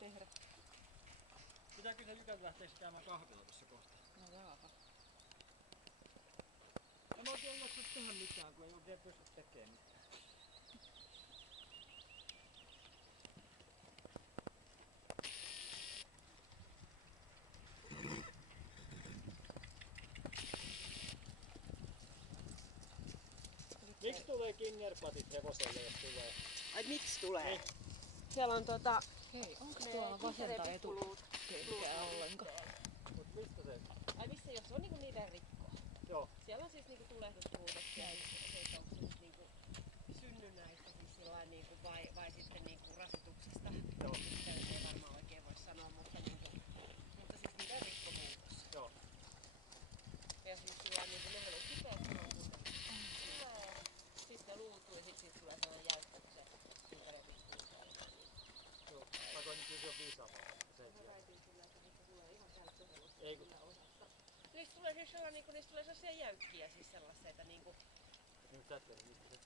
tehdä. Pitääkö se Jykäs lähteä käymään kahvilla tuossa kohta? No jaaha. En mä oikein jaksa tehdä mitään, kun ei oikein pysty tekemään mitään. Miksi tulee kingerpatit hevoselle, jos tulee? Ai miksi tulee? Ei. Siellä on Hei, onko tuolla vasenta etukenkää ollenkaan? Mut mistä se? Ai missä jos on niinku niiden rikkoa? Joo. Siellä on siis niinku tulehdusmuutoksia, se onko se nyt niinku synnynnäistä siis sillain niinku vai sitten niinku rasituksesta. Joo. Sitä nyt ei varmaan oikein voi sanoa, mutta siis niiden rikkomuutos. Joo. Ja siis sillain niinku ne oli kipeät silloin kun ne tulee, sit ne luutuu ja sit tulee sellainen jäykkä, kun se ympäri pistuu. Joo. Mä koin kyllä se on viisaamalla. Mä väitin kyllä, että niistä tulee ihan täyttöhevosta Ei kun... kyllä osasta. Niistä tulee siis sellainen, niistä tulee sellaisia jäykkiä siis sellaisia, niinku... Nyt tästä, mistä se